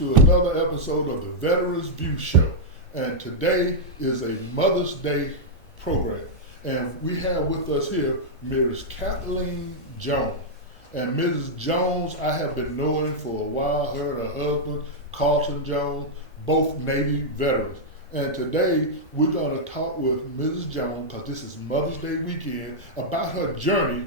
to another episode of the Veterans View Show. And today is a Mother's Day program. And we have with us here Mrs. Kathleen Jones. And Mrs. Jones, I have been knowing for a while, her and her husband, Carlton Jones, both Navy veterans. And today we're going to talk with Mrs. Jones, because this is Mother's Day weekend, about her journey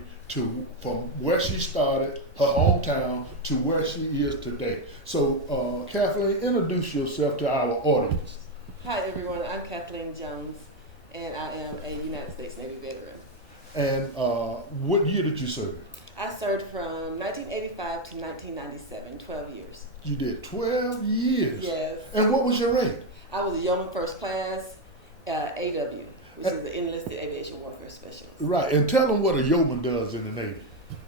from where she started, her hometown, to where she is today. So, Kathleen, introduce yourself to our audience. Hi, everyone. I'm Kathleen Jones, and I am a United States Navy veteran. And what year did you serve? I served from 1985 to 1997, 12 years. You did 12 years? Yes. And what was your rank? I was a Yeoman First Class, AW, which is the Enlisted Aviation Warfare Specialist. Right, and tell them what a yeoman does in the Navy.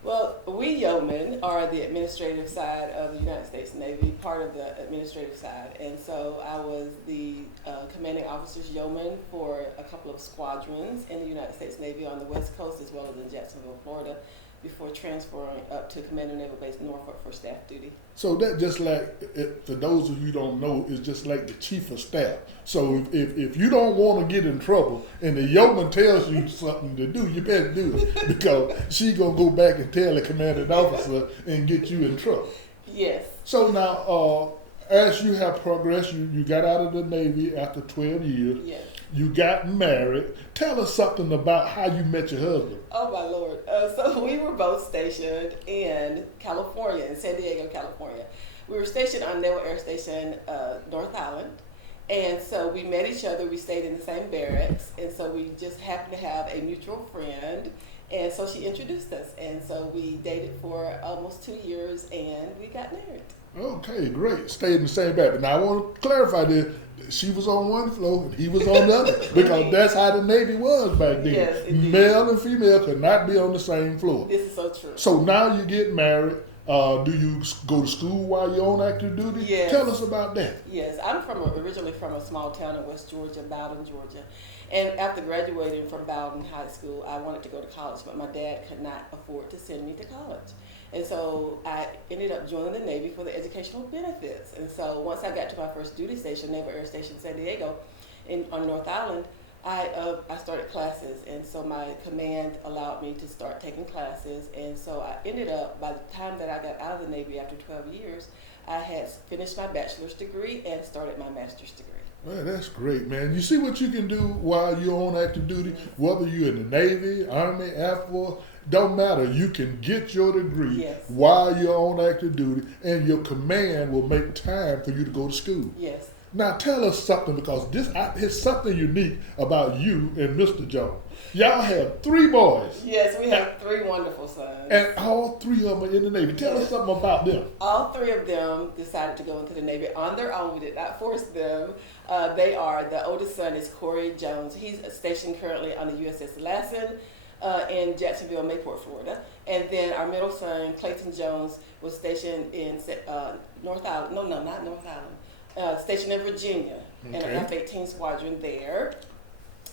Well, we yeomen are the administrative side of the United States Navy, part of the administrative side. And so I was the commanding officer's yeoman for a couple of squadrons in the United States Navy on the West Coast as well as in Jacksonville, Florida, before transferring up to Commander Naval Base Norfolk for staff duty. So that just like, for those of you who don't know, is just like the chief of staff. So if you don't want to get in trouble and the yeoman tells you something to do, you better do it, because she gonna go back and tell the commanding officer and get you in trouble. Yes. So now, as you have progressed, you got out of the Navy after 12 years. Yes. You got married. Tell us something about how you met your husband. Oh, my Lord. So we were both stationed in California, in San Diego, California. We were stationed on Naval Air Station North Island. And so we met each other. We stayed in the same barracks. And so we just happened to have a mutual friend. And so she introduced us. And so we dated for almost 2 years, and we got married. Okay, great. Stayed in the same barracks. Now, I want to clarify this. She was on one floor and he was on the other, because that's how the Navy was back then. Yes, indeed. Male and female could not be on the same floor. This is so true. So now you get married. Do you go to school while you're on active duty? Yes. Tell us about that. Yes, I'm originally from a small town in West Georgia, Bowden, Georgia. And after graduating from Bowden High School, I wanted to go to college, but my dad could not afford to send me to college. And so I ended up joining the Navy for the educational benefits. And so once I got to my first duty station, Naval Air Station San Diego, on North Island, I started classes. And so my command allowed me to start taking classes. And so I ended up, by the time that I got out of the Navy after 12 years, I had finished my bachelor's degree and started my master's degree. Well, that's great, man. You see what you can do while you're on active duty, whether you're in the Navy, Army, Air Force, don't matter. You can get your degree Yes. while you're on active duty, and your command will make time for you to go to school. Yes. Now tell us something, because it's something unique about you and Mr. Jones. Y'all have 3 boys. Yes, we have 3 wonderful sons. And all 3 of them are in the Navy. Tell us something about them. All 3 of them decided to go into the Navy on their own. We did not force them. The oldest son is Corey Jones. He's stationed currently on the USS Lassen in Jacksonville, Mayport, Florida. And then our middle son, Clayton Jones, was stationed in North Island. No, not North Island. Stationed in Virginia in an F-18 squadron there.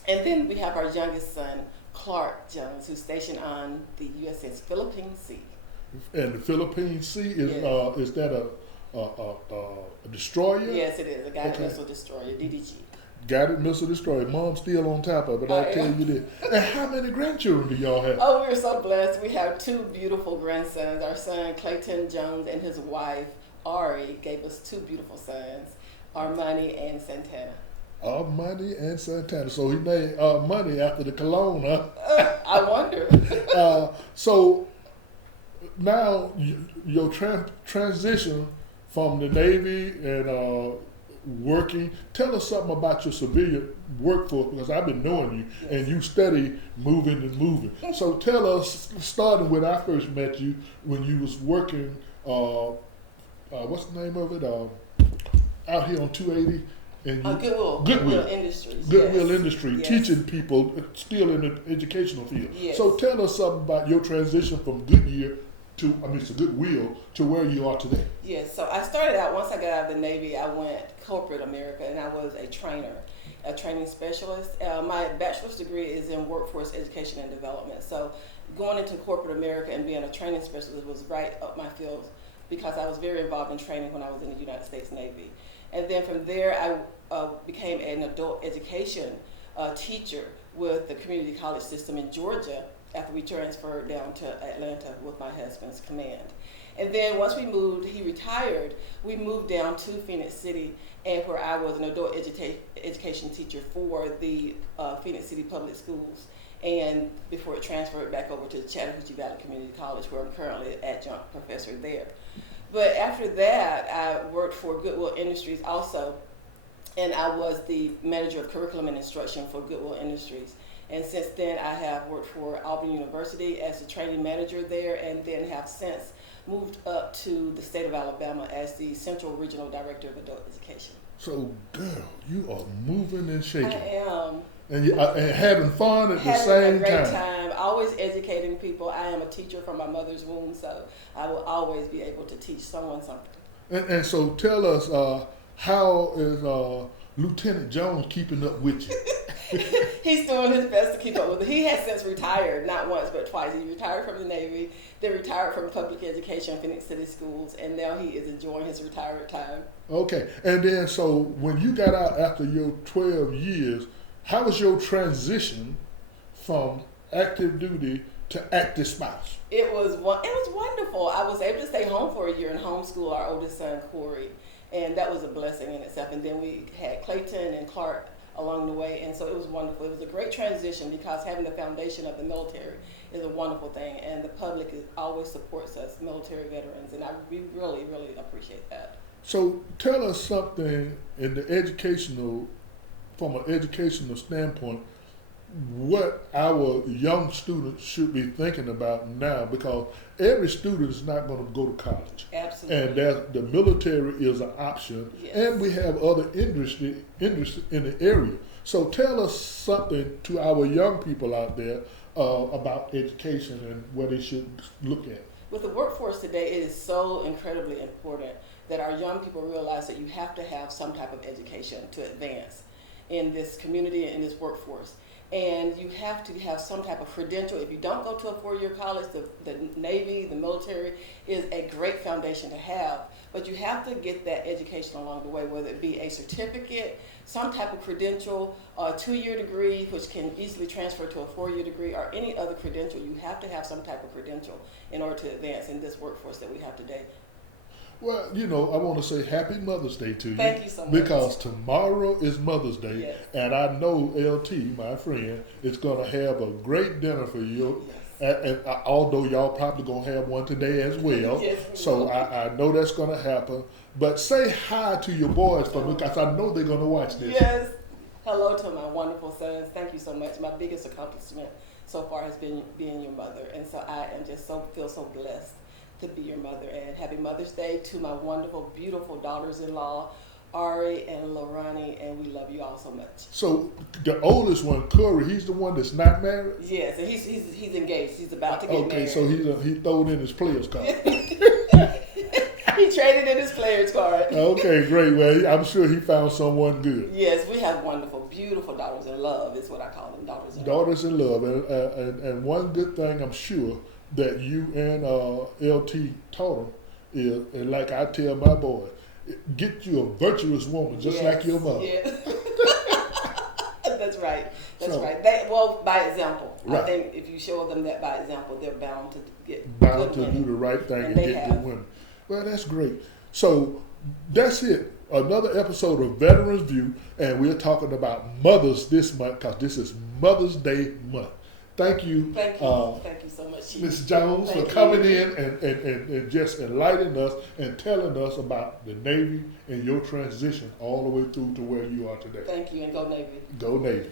And then we have our youngest son, Clark Jones, who's stationed on the USS Philippine Sea. And the Philippine Sea is that a destroyer? Yes, it is a guided missile destroyer, DDG. Guided missile destroyer. Mom's still on top of it. I'll tell you this. And how many grandchildren do y'all have? Oh, we're so blessed. We have 2 beautiful grandsons. Our son Clayton Jones and his wife Ari gave us 2 beautiful sons, Armani and Santana. Armani and Santana. So he named Armani after the cologne, huh? I wonder. So now your transition from the Navy and working, tell us something about your civilian workforce, because I've been knowing you and you study moving and moving. So tell us, starting when I first met you, when you was working, what's the name of it? Out here on 280. And Goodwill Industries. Goodwill Industry, teaching people still in the educational field. Yes. So tell us something about your transition from Goodwill to where you are today. Yes, so I started out, once I got out of the Navy, I went corporate America, and I was a trainer, a training specialist. My bachelor's degree is in workforce education and development. So going into corporate America and being a training specialist was right up my field, because I was very involved in training when I was in the United States Navy. And then from there, I became an adult education teacher with the community college system in Georgia after we transferred down to Atlanta with my husband's command. And then once he retired, we moved down to Phoenix City, and where I was an adult education teacher for the Phoenix City Public Schools, and before it transferred back over to the Chattahoochee Valley Community College, where I'm currently an adjunct professor there. But after that, I worked for Goodwill Industries also, and I was the manager of curriculum and instruction for Goodwill Industries. And since then, I have worked for Auburn University as a training manager there, and then have since moved up to the state of Alabama as the Central Regional Director of Adult Education. So, girl, you are moving and shaking. I am. And having fun at the same Having a great time. time, always educating people. I am a teacher from my mother's womb, so I will always be able to teach someone something. And so tell us, how is Lieutenant Jones keeping up with you? He's doing his best to keep up with it. He has since retired, not once but twice. He retired from the Navy, then retired from public education, Phoenix City Schools, and now he is enjoying his retirement time. Okay, and then so when you got out after your 12 years, how was your transition from active duty to active spouse? It was wonderful. I was able to stay home for a year and homeschool our oldest son, Corey, and that was a blessing in itself. And then we had Clayton and Clark along the way, and so it was wonderful. It was a great transition because having the foundation of the military is a wonderful thing, and the public always supports us, military veterans, and we really, really appreciate that. So tell us something in the from an educational standpoint, what our young students should be thinking about now, because every student is not going to go to college. Absolutely. And the military is an option, yes. And we have other industry in the area. So tell us something to our young people out there about education and what they should look at. With the workforce today, it is so incredibly important that our young people realize that you have to have some type of education to advance in this community and in this workforce. And you have to have some type of credential. If you don't go to a four-year college, the Navy, the military is a great foundation to have. But you have to get that education along the way, whether it be a certificate, some type of credential, a 2-year degree, which can easily transfer to a 4-year degree, or any other credential. You have to have some type of credential in order to advance in this workforce that we have today. Well, I want to say Happy Mother's Day to you. Thank you so much. Because tomorrow is Mother's Day, yes. And I know LT, my friend, is going to have a great dinner for you. Yes. And although y'all probably going to have one today as well. Yes, so I know that's going to happen. But say hi to your boys for me, because I know they're going to watch this. Yes. Hello to my wonderful sons. Thank you so much. My biggest accomplishment so far has been being your mother. And so I am just feel so blessed to be your mother. And happy Mother's Day to my wonderful, beautiful daughters-in-law, Ari and Lorani, and we love you all so much. So the oldest one, Corey, he's the one that's not married? Yes, and he's engaged. He's about to get married. Okay, so he throwed in his player's card. He traded in his player's card. Okay, great. Well, I'm sure he found someone good. Yes, we have wonderful, beautiful daughters in love. Is what I call them, daughters in love. Daughters in love, and one good thing I'm sure that you and LT taught them is, and like I tell my boy, get you a virtuous woman just yes, like your mother. Yeah. That's right. That's So, right. By example. Right. I think if you show them that by example, they're bound to get Bound good to women. do the right thing and they get have. good women. Well, that's great. So that's it. Another episode of Veterans View, and we're talking about mothers this month because this is Mother's Day month. Thank you. Thank you. Thank you so much, Ms. Jones, Thank for coming you. in and just enlightening us and telling us about the Navy and your transition all the way through to where you are today. Thank you, and go Navy. Go Navy.